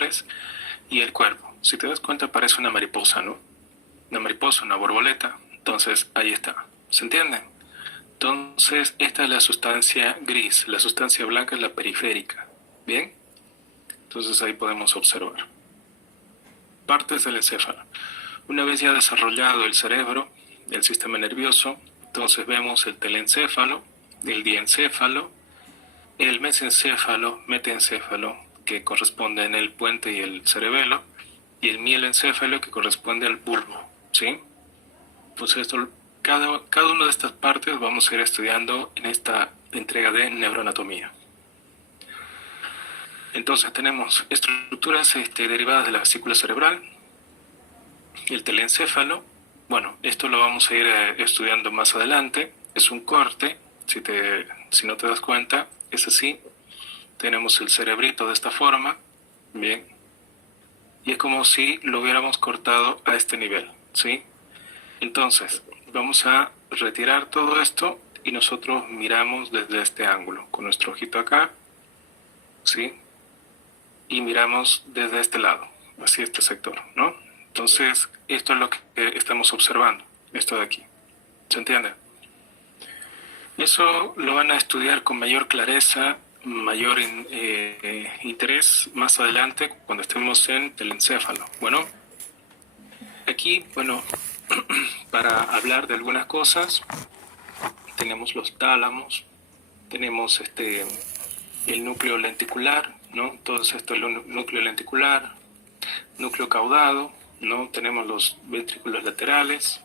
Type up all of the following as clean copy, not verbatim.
superiores y el cuerpo. Si te das cuenta parece una mariposa, ¿no? Una mariposa, una borboleta. Entonces ahí está. ¿Se entiende? Entonces esta es la sustancia gris. La sustancia blanca es la periférica. ¿Bien? Entonces ahí podemos observar. Partes del encéfalo. Una vez ya desarrollado el cerebro, el sistema nervioso, entonces vemos el telencéfalo, el diencéfalo, el mesencéfalo, metencéfalo, que corresponde en el puente y el cerebelo, y el mielencéfalo, que corresponde al bulbo, ¿sí? Pues esto, cada una de estas partes vamos a ir estudiando en esta entrega de neuroanatomía. Entonces tenemos estructuras derivadas de la vesícula cerebral, el telencéfalo. Bueno, esto lo vamos a ir estudiando más adelante. Es un corte, si no te das cuenta, es así. Tenemos el cerebrito de esta forma, bien. Y es como si lo hubiéramos cortado a este nivel, ¿sí? Entonces, vamos a retirar todo esto y nosotros miramos desde este ángulo, con nuestro ojito acá, ¿sí? Y miramos desde este lado, hacia este sector, ¿no? Entonces, esto es lo que estamos observando, esto de aquí. ¿Se entiende? Eso lo van a estudiar con mayor clareza, mayor interés más adelante cuando estemos en el encéfalo. Bueno, aquí, bueno, para hablar de algunas cosas, tenemos los tálamos, tenemos el núcleo lenticular, ¿no? Todo esto es el núcleo lenticular, núcleo caudado, ¿no? Tenemos los ventrículos laterales,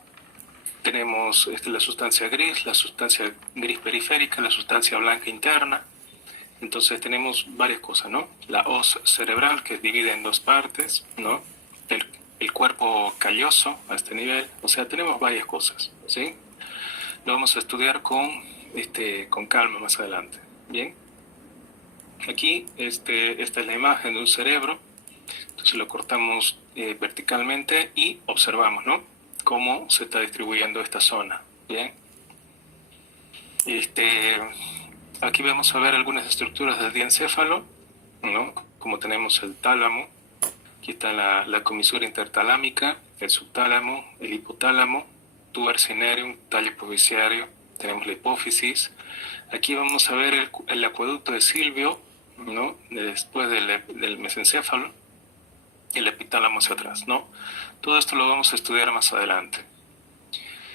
tenemos la sustancia gris periférica, la sustancia blanca interna. Entonces tenemos varias cosas, ¿no? La hoz cerebral, que divide en dos partes, ¿no? El cuerpo calloso a este nivel. O sea, tenemos varias cosas, ¿sí? Lo vamos a estudiar con calma más adelante, ¿bien? Aquí, esta es la imagen de un cerebro. Entonces lo cortamos verticalmente y observamos, ¿no? Cómo se está distribuyendo esta zona, ¿bien? Aquí vamos a ver algunas estructuras del diencéfalo, ¿no? Como tenemos el tálamo, aquí está la comisura intertalámica, el subtálamo, el hipotálamo, tuber cinereum, tallo probiciario, tenemos la hipófisis. Aquí vamos a ver el acueducto de Silvio, ¿no? Después del mesencéfalo, el epitálamo hacia atrás, ¿no? Todo esto lo vamos a estudiar más adelante.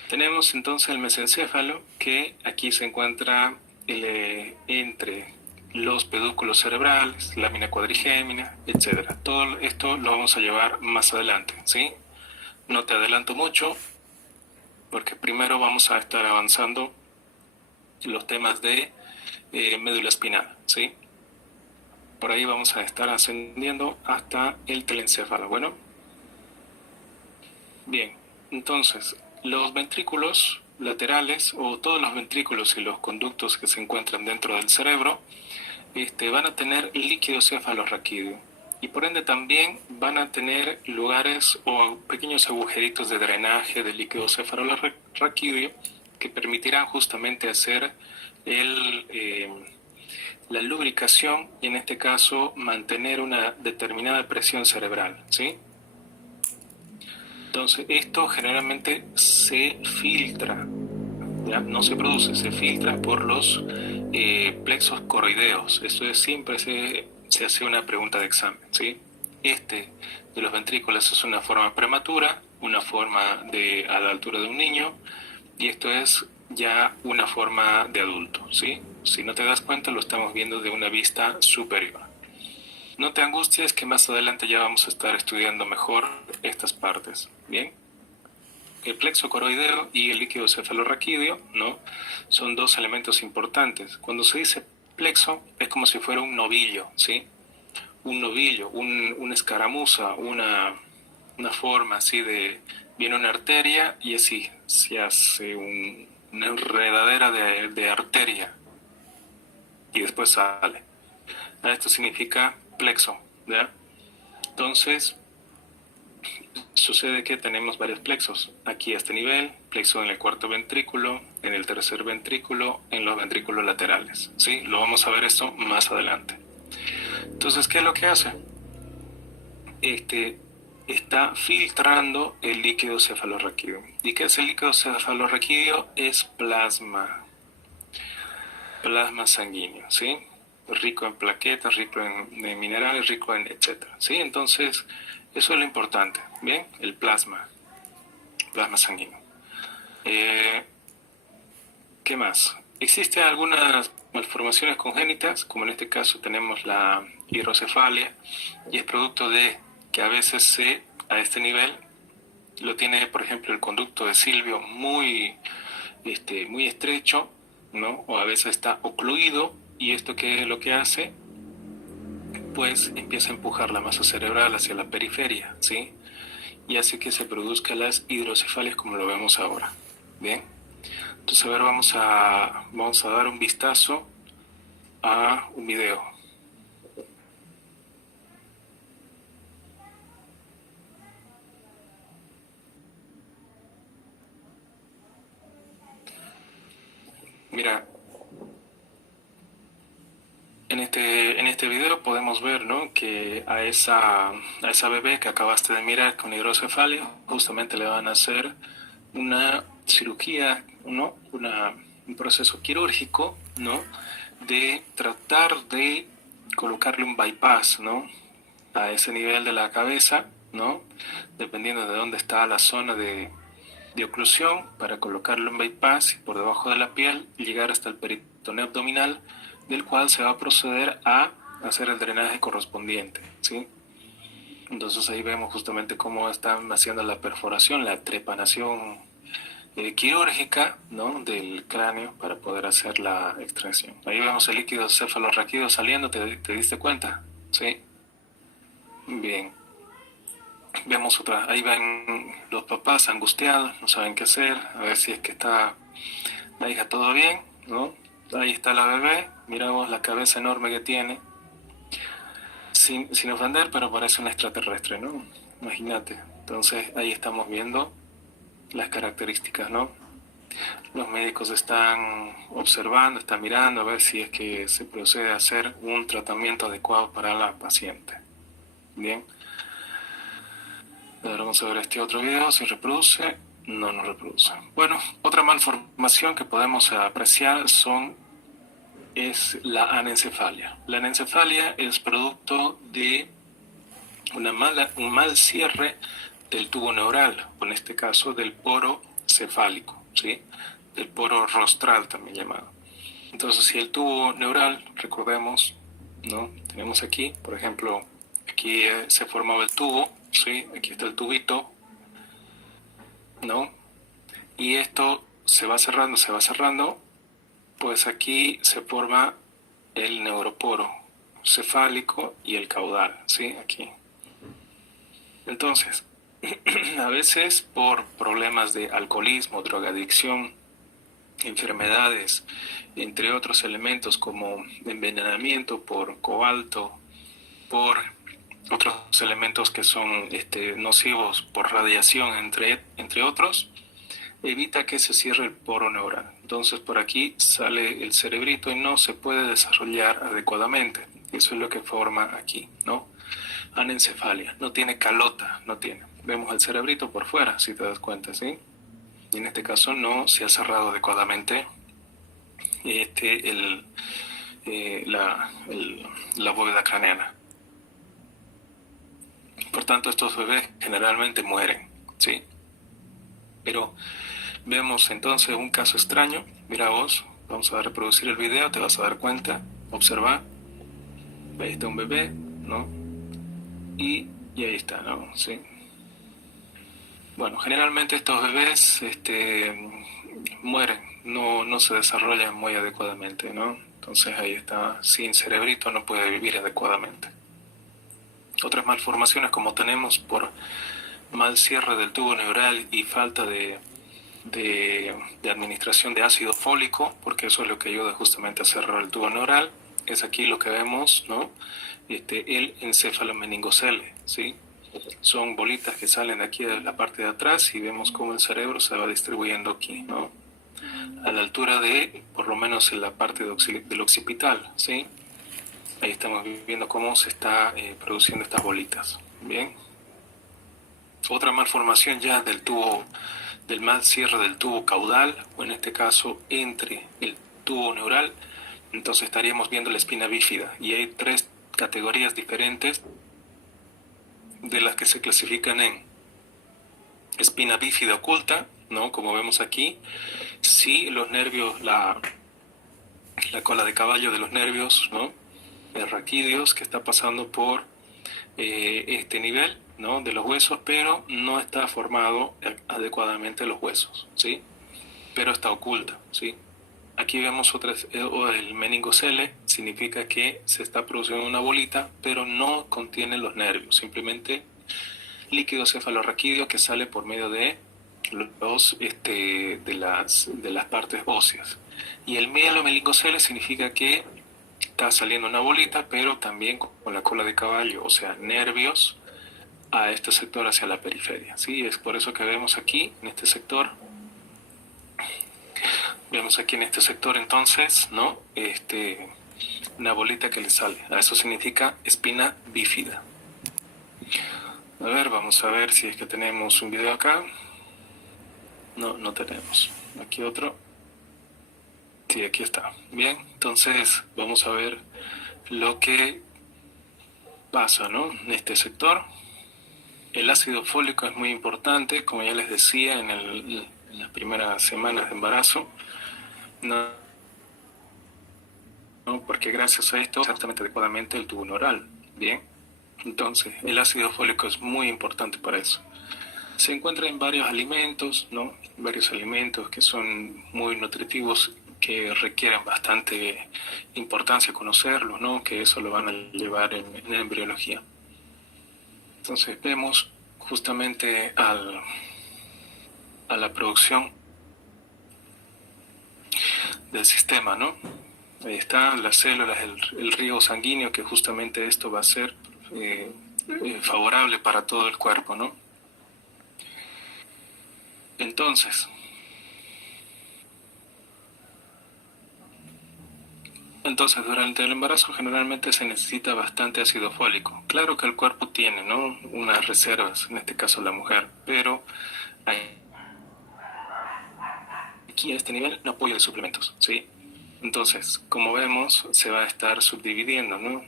Tenemos entonces el mesencéfalo, que aquí se encuentra entre los pedúnculos cerebrales, lámina cuadrigémina, etc. Todo esto lo vamos a llevar más adelante, ¿sí? No te adelanto mucho, porque primero vamos a estar avanzando en los temas de médula espinal, ¿sí? Por ahí vamos a estar ascendiendo hasta el telencéfalo. Bueno, bien, entonces los ventrículos laterales, o todos los ventrículos y los conductos que se encuentran dentro del cerebro, van a tener líquido cefalorraquídeo, y por ende también van a tener lugares o pequeños agujeritos de drenaje del líquido cefalorraquídeo que permitirán justamente hacer la lubricación, y en este caso mantener una determinada presión cerebral, ¿sí? Entonces esto generalmente se filtra, ¿ya? No se produce, se filtra por los plexos coroideos. Esto es, siempre se hace una pregunta de examen, ¿sí? De los ventrículos es una forma prematura, una forma a la altura de un niño, y esto es ya una forma de adulto, ¿sí? Si no te das cuenta, lo estamos viendo de una vista superior. No te angusties, que más adelante ya vamos a estar estudiando mejor estas partes, ¿bien? El plexo coroideo y el líquido cefalorraquídeo, ¿no? Son dos elementos importantes. Cuando se dice plexo, es como si fuera un novillo, ¿sí? Un novillo, una escaramuza, una forma así de... Viene una arteria y así se hace una enredadera de arteria y después sale. Esto significa plexo, ¿ya? Entonces, sucede que tenemos varios plexos. Aquí a este nivel, plexo en el cuarto ventrículo, en el tercer ventrículo, en los ventrículos laterales, ¿sí? Lo vamos a ver esto más adelante. Entonces, ¿qué es lo que hace? está filtrando el líquido cefalorraquídeo. ¿Y qué es el líquido cefalorraquídeo? Es plasma sanguíneo, ¿sí? Rico en plaquetas, rico en minerales, rico en etcétera, ¿sí? Entonces, eso es lo importante, ¿bien? El plasma sanguíneo. ¿Qué más? Existen algunas malformaciones congénitas, como en este caso tenemos la hidrocefalia, y es producto de que a veces a este nivel lo tiene, por ejemplo, el conducto de Silvio muy estrecho, ¿no? O a veces está ocluido, y esto que es lo que hace, pues empieza a empujar la masa cerebral hacia la periferia, ¿sí? Y hace que se produzcan las hidrocefalias como lo vemos ahora, ¿bien? Entonces, a ver, vamos a dar un vistazo a un video. Mira, en este video podemos ver, ¿no?, que a esa bebé que acabaste de mirar con hidrocefalia, justamente le van a hacer una cirugía, ¿no?, un proceso quirúrgico, ¿no?, de tratar de colocarle un bypass, ¿no?, a ese nivel de la cabeza, ¿no?, dependiendo de dónde está la zona de oclusión, para colocarlo en bypass y por debajo de la piel y llegar hasta el peritoneo abdominal, del cual se va a proceder a hacer el drenaje correspondiente, ¿sí? Entonces ahí vemos justamente cómo están haciendo la perforación, la trepanación quirúrgica, ¿no?, del cráneo para poder hacer la extracción. Ahí vemos el líquido cefalorraquídeo saliendo, ¿te diste cuenta? ¿Sí? Bien. Vemos otra, ahí ven los papás angustiados, no saben qué hacer, a ver si es que está la hija todo bien, ¿no? Ahí está la bebé, miramos la cabeza enorme que tiene, sin ofender, pero parece un extraterrestre, ¿no? Imagínate. Entonces ahí estamos viendo las características, ¿no? Los médicos están observando, están mirando a ver si es que se procede a hacer un tratamiento adecuado para la paciente. Bien. Ahora vamos a ver este otro video, si reproduce. No reproduce. Bueno, otra malformación que podemos apreciar es la anencefalia. La anencefalia es producto de un mal cierre del tubo neural, o en este caso del poro cefálico, ¿sí?, del poro rostral también llamado. Entonces, si el tubo neural, recordemos, ¿no?, tenemos aquí, por ejemplo, aquí se formaba el tubo, ¿sí?, aquí está el tubito, ¿no?, y esto se va cerrando, pues aquí se forma el neuroporo cefálico y el caudal, ¿sí?, aquí. Entonces, a veces por problemas de alcoholismo, drogadicción, enfermedades, entre otros elementos como envenenamiento por cobalto, por otros elementos que son nocivos por radiación, entre otros, evita que se cierre el poro neural. Entonces por aquí sale el cerebrito y no se puede desarrollar adecuadamente. Eso es lo que forma aquí, ¿no? Anencefalia. No tiene calota, no tiene. Vemos el cerebrito por fuera, si te das cuenta, ¿sí? Y en este caso no se ha cerrado adecuadamente la bóveda craneana. Por tanto, estos bebés generalmente mueren, ¿sí? Pero vemos entonces un caso extraño. Mira vos, vamos a reproducir el video, te vas a dar cuenta, observa. Ahí está un bebé, ¿no? Y ahí está, ¿no? ¿Sí? Bueno, generalmente estos bebés mueren, no se desarrollan muy adecuadamente, ¿no? Entonces ahí está, sin cerebrito no puede vivir adecuadamente. Otras malformaciones como tenemos por mal cierre del tubo neural y falta de administración de ácido fólico, porque eso es lo que ayuda justamente a cerrar el tubo neural, es aquí lo que vemos, ¿no? El encefalomeningocele, ¿sí? Son bolitas que salen de aquí de la parte de atrás y vemos cómo el cerebro se va distribuyendo aquí, ¿no?, a la altura de, por lo menos en la parte del occipital, ¿sí? Ahí estamos viendo cómo se está produciendo estas bolitas. Bien. Otra malformación ya del tubo, del mal cierre del tubo caudal, o en este caso entre el tubo neural, entonces estaríamos viendo la espina bífida. Y hay 3 categorías diferentes de las que se clasifican en espina bífida oculta, ¿no? Como vemos aquí, si los nervios, la cola de caballo de los nervios, ¿no? Raquídeos, que está pasando por este nivel, ¿no? De los huesos, pero no está formado adecuadamente los huesos, ¿sí? Pero está oculta, ¿sí? Aquí vemos el meningocele, significa que se está produciendo una bolita, pero no contiene los nervios, simplemente líquido cefalorraquídeo que sale por medio de de las partes óseas. Y el mielomeningocele significa que está saliendo una bolita, pero también con la cola de caballo, o sea, nervios a este sector hacia la periferia, ¿sí? Es por eso que vemos aquí, en este sector, entonces, ¿no? Una bolita que le sale. A eso significa espina bífida. A ver, vamos a ver si es que tenemos un video acá. No, no tenemos. Aquí otro. Sí, aquí está. Bien, entonces vamos a ver lo que pasa, ¿no? En este sector. El ácido fólico es muy importante, como ya les decía en las primeras semanas de embarazo, ¿no? Porque gracias a esto exactamente adecuadamente el tubo neural. Bien, entonces el ácido fólico es muy importante para eso. Se encuentra en varios alimentos, ¿no? Varios alimentos que son muy nutritivos, que requieren bastante importancia conocerlos, ¿no? Que eso lo van a llevar en embriología. Entonces vemos justamente a la producción del sistema, ¿no? Ahí están las células, el riego sanguíneo, que justamente esto va a ser favorable para todo el cuerpo, ¿no? Entonces, durante el embarazo generalmente se necesita bastante ácido fólico. Claro que el cuerpo tiene, ¿no? Unas reservas, en este caso la mujer, pero aquí a este nivel no apoyo de suplementos, ¿sí? Entonces, como vemos, se va a estar subdividiendo, ¿no?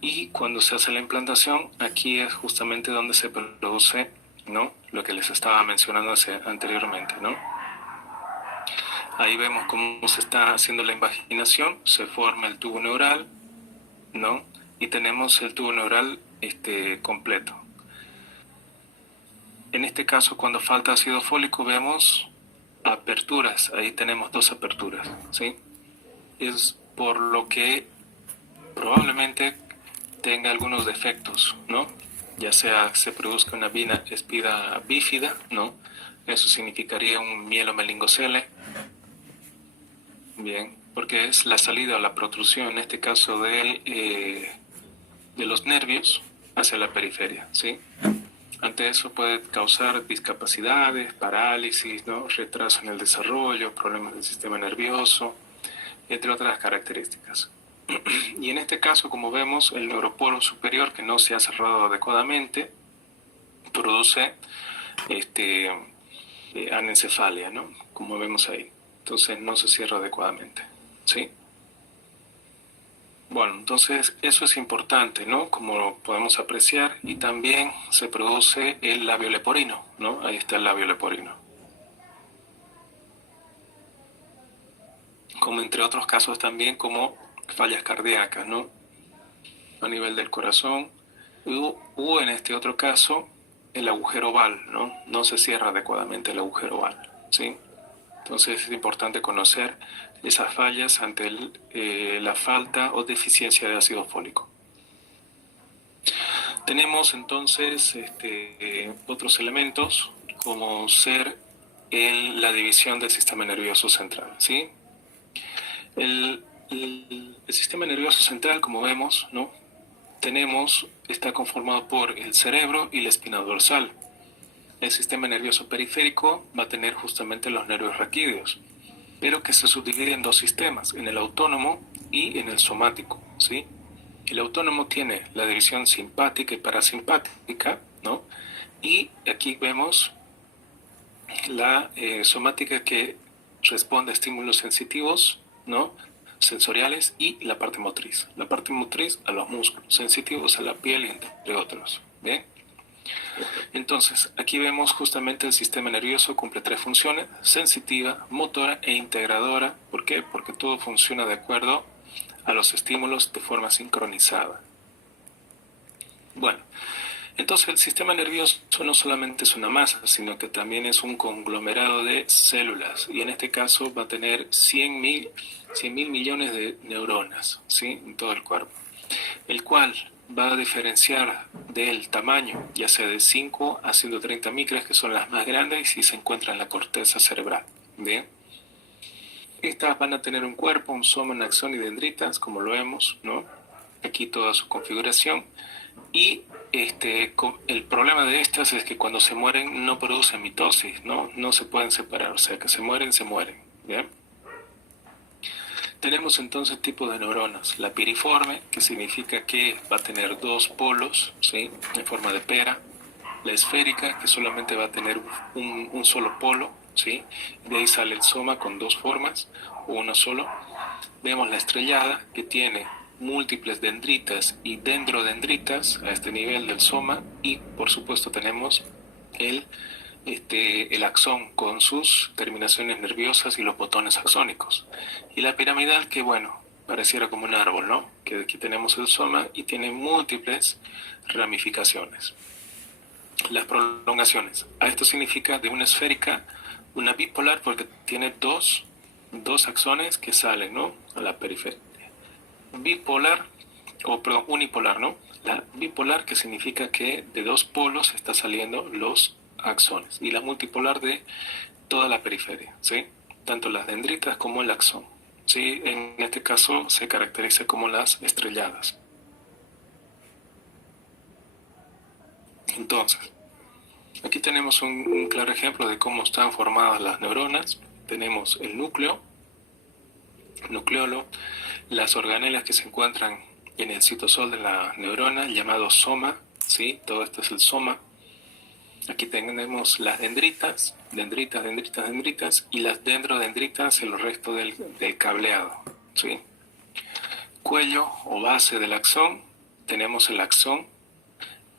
Y cuando se hace la implantación, aquí es justamente donde se produce, ¿no? Lo que les estaba mencionando anteriormente, ¿no? Ahí vemos cómo se está haciendo la invaginación, se forma el tubo neural, ¿no? Y tenemos el tubo neural completo. En este caso, cuando falta ácido fólico, vemos aperturas. Ahí tenemos 2 aperturas, ¿sí? Es por lo que probablemente tenga algunos defectos, ¿no? Ya sea se produzca una espina bífida, ¿no? Eso significaría un mielomeningocele. Bien, porque es la salida o la protrusión, en este caso de los nervios hacia la periferia, ¿sí? Ante eso puede causar discapacidades, parálisis, ¿no? Retraso en el desarrollo, problemas del sistema nervioso, entre otras características. Y en este caso, como vemos, el neuroporo superior que no se ha cerrado adecuadamente produce anencefalia, ¿no? Como vemos ahí. Entonces no se cierra adecuadamente, ¿sí? Bueno, entonces eso es importante, ¿no? Como podemos apreciar, y también se produce el labio leporino, ¿no? Ahí está el labio leporino. Como entre otros casos también como fallas cardíacas, ¿no? A nivel del corazón, o en este otro caso, el agujero oval, ¿no? No se cierra adecuadamente el agujero oval, ¿sí? Entonces es importante conocer esas fallas ante la falta o deficiencia de ácido fólico. Tenemos entonces otros elementos como ser la división del sistema nervioso central, ¿sí? El sistema nervioso central, como vemos, ¿no? Está conformado por el cerebro y la espina dorsal. El sistema nervioso periférico va a tener justamente los nervios raquídeos, pero que se subdivide en 2 sistemas, en el autónomo y en el somático, ¿sí? El autónomo tiene la división simpática y parasimpática, ¿no? Y aquí vemos la somática que responde a estímulos sensitivos, ¿no? Sensoriales, y la parte motriz. La parte motriz a los músculos, sensitivos a la piel, entre otros. ¿Bien? Entonces, aquí vemos justamente el sistema nervioso cumple tres funciones: sensitiva, motora e integradora. ¿Por qué? Porque todo funciona de acuerdo a los estímulos de forma sincronizada. Bueno, entonces el sistema nervioso no solamente es una masa, sino que también es un conglomerado de células, y en este caso va a tener 100.000 millones de neuronas, ¿sí?, en todo el cuerpo, el cual va a diferenciar del tamaño, ya sea de 5 a 130 micras, que son las más grandes y se encuentran en la corteza cerebral. Bien, estas van a tener un cuerpo, un soma, un axón y dendritas, como lo vemos, ¿no? Aquí toda su configuración. Y el problema de estas es que cuando se mueren no producen mitosis, ¿no? No se pueden separar, o sea que se mueren, ¿bien? Tenemos entonces tipos de neuronas: la piriforme, que significa que va a tener dos polos, ¿sí?, en forma de pera; la esférica, que solamente va a tener un solo polo, ¿sí?, de ahí sale el soma con dos formas o uno solo. Vemos la estrellada, que tiene múltiples dendritas y dendrodendritas a este nivel del soma, y por supuesto tenemos el axón con sus terminaciones nerviosas y los botones axónicos. Y la piramidal, que bueno, pareciera como un árbol, ¿no? Que aquí tenemos el soma y tiene múltiples ramificaciones. Las prolongaciones. A esto significa de una esférica, una bipolar, porque tiene dos axones que salen, ¿no?, a la periferia. Bipolar, o perdón, unipolar, ¿no? La bipolar, que significa que de dos polos está saliendo los axones, y la multipolar de toda la periferia, ¿sí?, tanto las dendritas como el axón, ¿sí? En este caso se caracteriza como las estrelladas. Entonces, aquí tenemos un claro ejemplo de cómo están formadas las neuronas. Tenemos el núcleo, nucleolo, las organelas que se encuentran en el citosol de la neurona, llamado soma, ¿sí? Todo esto es el soma. Aquí tenemos las dendritas, y las dendrodendritas, el resto del cableado, ¿sí? Cuello o base del axón, tenemos el axón,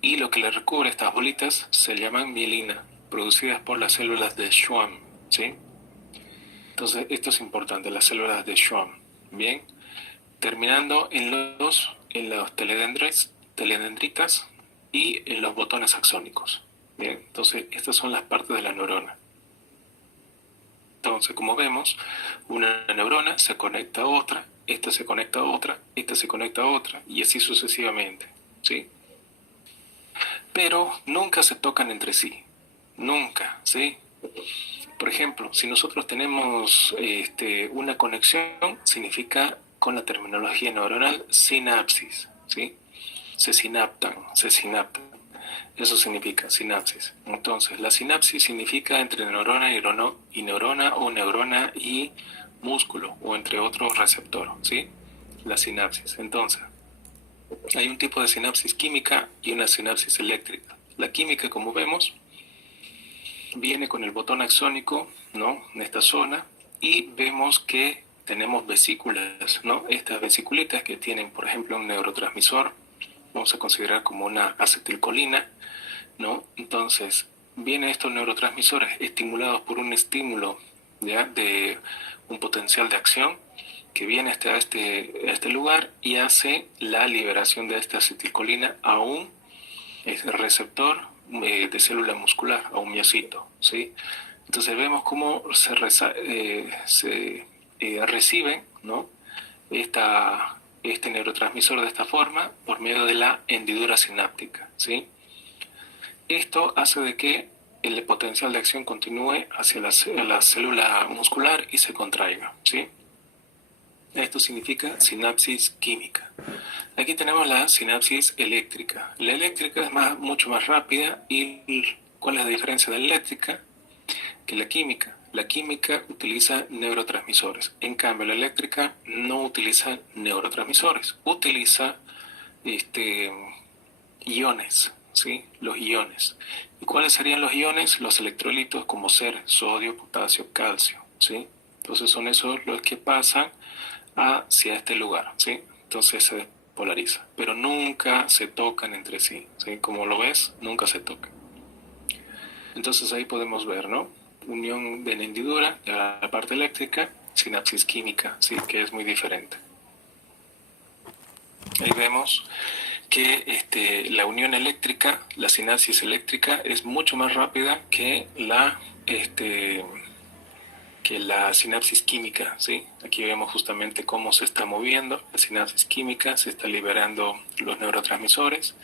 y lo que le recubre estas bolitas se llaman mielina, producidas por las células de Schwann, ¿sí? Entonces, esto es importante, las células de Schwann. Bien, terminando en los teledendritas y en los botones axónicos. Bien, entonces estas son las partes de la neurona. Entonces, como vemos, una neurona se conecta a otra, esta se conecta a otra, esta se conecta a otra, y así sucesivamente, ¿sí? Pero nunca se tocan entre sí, nunca, ¿sí? Por ejemplo, si nosotros tenemos una conexión, significa, con la terminología neuronal, sinapsis, ¿sí? Se sinaptan. Eso significa sinapsis. Entonces, la sinapsis significa entre neurona y neurona, o neurona y músculo, o entre otros receptor, ¿sí? La sinapsis. Entonces, hay un tipo de sinapsis química y una sinapsis eléctrica. La química, como vemos, viene con el botón axónico, ¿no?, en esta zona, y vemos que tenemos vesículas, ¿no? Estas vesiculitas que tienen, por ejemplo, un neurotransmisor, vamos a considerar como una acetilcolina, ¿no? Entonces, vienen estos neurotransmisores estimulados por un estímulo, ¿ya?, de un potencial de acción, que viene hasta este lugar y hace la liberación de esta acetilcolina a un receptor de célula muscular, a un miocito, ¿sí? Entonces vemos cómo se recibe, ¿no?, este neurotransmisor de esta forma por medio de la hendidura sináptica, ¿sí? Esto hace de que el potencial de acción continúe hacia la célula muscular y se contraiga, ¿sí? Esto significa sinapsis química. Aquí tenemos la sinapsis eléctrica. La eléctrica es mucho más rápida. ¿Y cuál es la diferencia de la eléctrica que la química? La química utiliza neurotransmisores. En cambio, la eléctrica no utiliza neurotransmisores. Utiliza iones, ¿sí? Los iones. ¿Y cuáles serían los iones? Los electrolitos como ser sodio, potasio, calcio, ¿sí? Entonces son esos los que pasan hacia este lugar, ¿sí? Entonces se despolariza, pero nunca se tocan entre sí, ¿sí? Como lo ves, nunca se tocan. Entonces ahí podemos ver, ¿no? Unión de la hendidura, de la parte eléctrica, sinapsis química, ¿sí? Que es muy diferente. Ahí vemos que la unión eléctrica, la sinapsis eléctrica, es mucho más rápida que la sinapsis química, ¿sí? Aquí vemos justamente cómo se está moviendo la sinapsis química, se está liberando los neurotransmisores.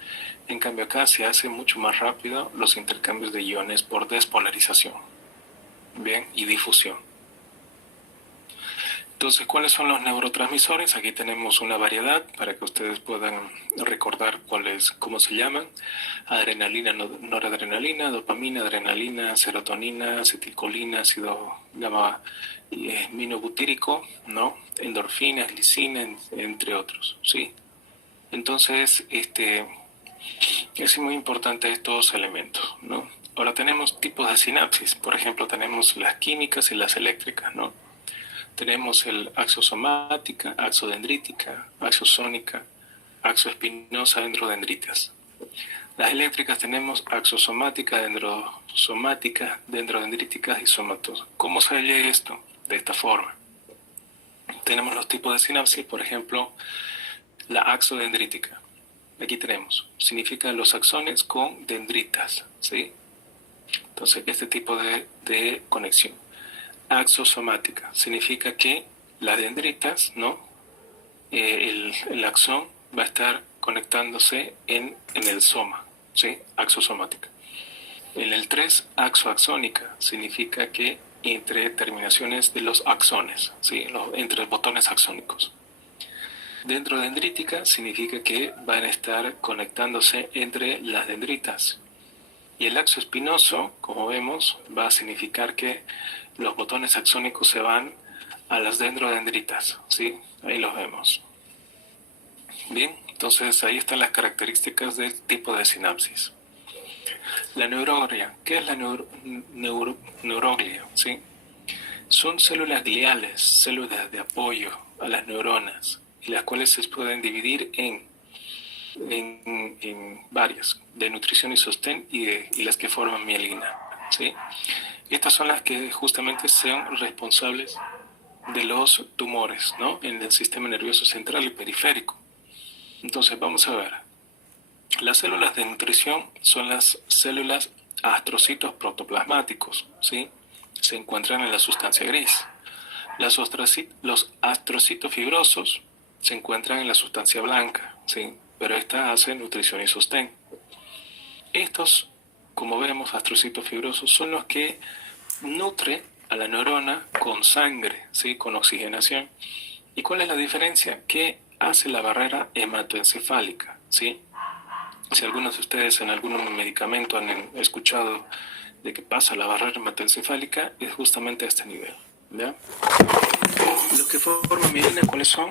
En cambio acá se hace mucho más rápido los intercambios de iones por despolarización, ¿bien? Y difusión. Entonces, ¿cuáles son los neurotransmisores? Aquí tenemos una variedad para que ustedes puedan recordar cómo se llaman. Adrenalina, noradrenalina, dopamina, adrenalina, serotonina, acetilcolina, ácido gamma minobutírico, ¿no? Endorfinas, glicina, entre otros, ¿sí? Entonces, es muy importante estos elementos, ¿no? Ahora tenemos tipos de sinapsis. Por ejemplo, tenemos las químicas y las eléctricas, ¿no? Tenemos el axosomática, axodendrítica, axosónica, axoespinosa, dendrodendritas. Las eléctricas tenemos axosomática, dendrodendríticas y somatos. ¿Cómo se lee esto? De esta forma. Tenemos los tipos de sinapsis, por ejemplo, la axodendrítica. Aquí tenemos, significa los axones con dendritas, ¿sí? Entonces, este tipo de conexión. Axosomática significa que las dendritas, ¿no? El axón va a estar conectándose en el soma, ¿sí? Axosomática. En el 3, axoaxónica significa que entre terminaciones de los axones, ¿sí? Entre botones axónicos. Dendrodendrítica significa que van a estar conectándose entre las dendritas. Y el axo espinoso, como vemos, va a significar que los botones axónicos se van a las dendrodendritas, ¿sí? Ahí los vemos. Bien, entonces ahí están las características del tipo de sinapsis. La neuroglia. ¿Qué es la neuroglia? ¿Sí? Son células gliales, células de apoyo a las neuronas, y las cuales se pueden dividir en varias, de nutrición y sostén y las que forman mielina, ¿sí? Estas son las que justamente son responsables de los tumores, ¿no? En el sistema nervioso central y periférico. Entonces vamos a ver. Las células de nutrición son las células astrocitos protoplasmáticos, ¿sí? Se encuentran en la sustancia gris. Los astrocitos fibrosos se encuentran en la sustancia blanca, ¿sí? Pero esta hace nutrición y sostén. Estos, como vemos, astrocitos fibrosos son los que nutren a la neurona con sangre, ¿sí? Con oxigenación. ¿Y cuál es la diferencia? Que hace la barrera hematoencefálica, ¿sí? Si algunos de ustedes en algún medicamento han escuchado de que pasa la barrera hematoencefálica, es justamente a este nivel, ¿ya? Los que forman mielina, ¿cuáles son?